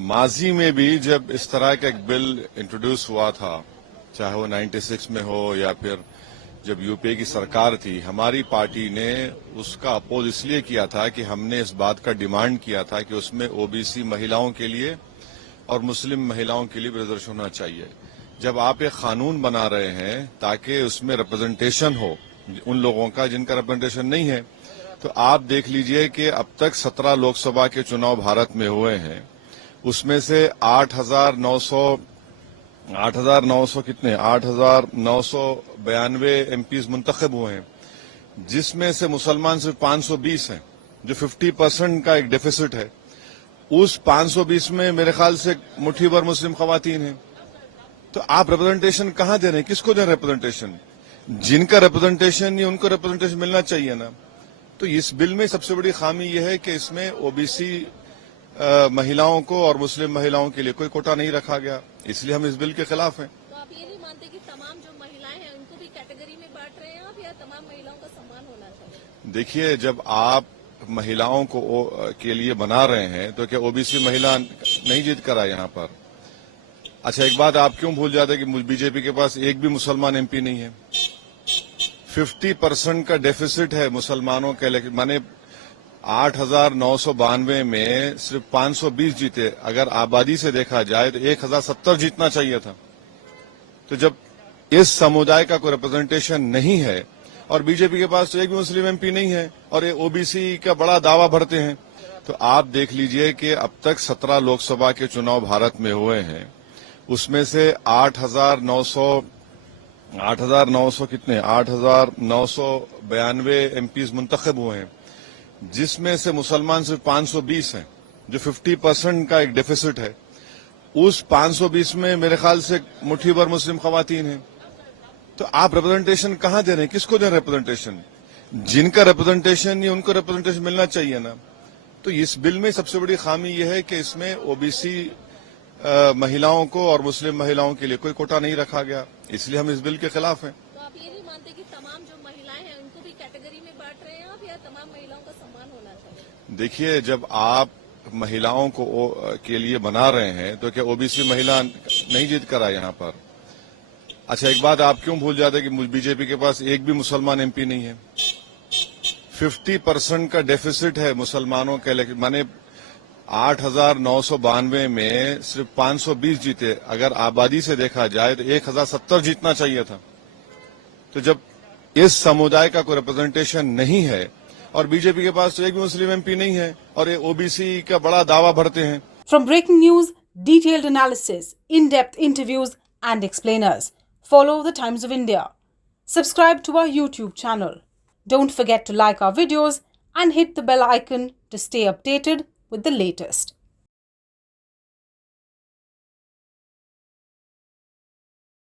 माजी में भी जब इस तरह का एक बिल इंट्रोड्यूस हुआ था, चाहे वो 96 में हो या फिर जब यूपीए की सरकार थी, हमारी पार्टी ने उसका अपोज इसलिए किया था कि हमने इस बात का डिमांड किया था कि उसमें ओबीसी महिलाओं के लिए और मुस्लिम महिलाओं के लिए रिजर्वेशन होना चाहिए। जब आप एक कानून बना रहे हैं ताकि उसमें रिप्रेजेंटेशन हो उन लोगों का जिनका रिप्रेजेंटेशन नहीं है, तो आप देख लीजिए कि अब तक 17 लोकसभा के चुनाव भारत में हुए हैं, उसमें से 8,992 एमपीज मुंतखब हुए हैं, जिसमें से मुसलमान सिर्फ 520 हैं, जो 50% का एक डेफिसिट है। उस 520 में मेरे ख्याल से मुट्ठी भर मुस्लिम खवातीन हैं। तो आप रिप्रेजेंटेशन कहां दे रहे हैं, किसको दे रहे हैं रिप्रेजेंटेशन? जिनका रिप्रेजेंटेशन नहीं उनको रिप्रेजेंटेशन मिलना चाहिए ना। तो इस बिल में सबसे बड़ी खामी यह है कि इसमें ओबीसी महिलाओं को और मुस्लिम महिलाओं के लिए कोई कोटा नहीं रखा गया, इसलिए हम इस बिल के खिलाफ हैं। तो आप ये नहीं मानते कि तमाम जो महिलाएं हैं उनको भी कैटेगरी में बांट रहे हैं आप, या तमाम महिलाओं का सम्मान होना चाहिए? देखिए, जब आप महिलाओं को के लिए बना रहे हैं तो क्या ओबीसी महिला नहीं जीत कर आए यहाँ पर? अच्छा, एक बात आप क्यों भूल जाते हैं कि बीजेपी के पास एक भी मुसलमान एमपी नहीं है। 50% का डेफिसिट है मुसलमानों के लिए, माने 8,992 में सिर्फ 520 जीते। अगर आबादी से देखा जाए तो 1,070 जीतना चाहिए था। तो जब इस समुदाय का कोई रिप्रेजेंटेशन नहीं है और बीजेपी के पास तो एक भी मुस्लिम एमपी नहीं है और ये ओबीसी का बड़ा दावा भरते हैं, तो आप देख लीजिए कि अब तक 17 लोकसभा के चुनाव भारत में हुए हैं, उसमें से 8,992 एमपीज मुंतखब हुए हैं, जिसमें से मुसलमान सिर्फ 520 हैं, जो 50% का एक डेफिसिट है। उस 520 में मेरे ख्याल से मुट्ठी भर मुस्लिम खवातीन हैं। तो आप रिप्रेजेंटेशन कहां दे रहे हैं, किसको दे रहे हैं रिप्रेजेंटेशन? जिनका रिप्रेजेंटेशन नहीं उनको रिप्रेजेंटेशन मिलना चाहिए ना। तो इस बिल में सबसे बड़ी खामी यह है कि इसमें ओबीसी महिलाओं को और मुस्लिम महिलाओं के लिए कोई कोटा नहीं रखा गया, इसलिए हम इस बिल के खिलाफ हैं। तो आप ये नहीं मानते कि तमाम जो महिलाएं हैं उनको भी कैटेगरी में बांट रहे हैं आप, या तमाम महिलाओं का सम्मान होना चाहिए? देखिए, जब आप महिलाओं को के लिए बना रहे हैं तो क्या ओबीसी महिला नहीं जीत कर आए यहाँ पर? अच्छा, एक बात आप क्यों भूल जाते हैं कि बीजेपी के पास एक भी मुसलमान एमपी नहीं है। 50% का डेफिसिट है मुसलमानों के लिए, माने 8,992 में सिर्फ 520 जीते। अगर आबादी से देखा जाए तो 1,070 जीतना चाहिए था। तो जब इस समुदाय का कोई रिप्रेजेंटेशन नहीं है और बीजेपी के पास तो एक भी मुस्लिम एमपी नहीं है और ये ओबीसी का बड़ा दावा भरते हैं। From breaking news, detailed analysis, in-depth interviews and explainers, follow the Times of India. Subscribe to our YouTube channel. Don't forget to like our videos and hit the bell icon to stay updated with the latest.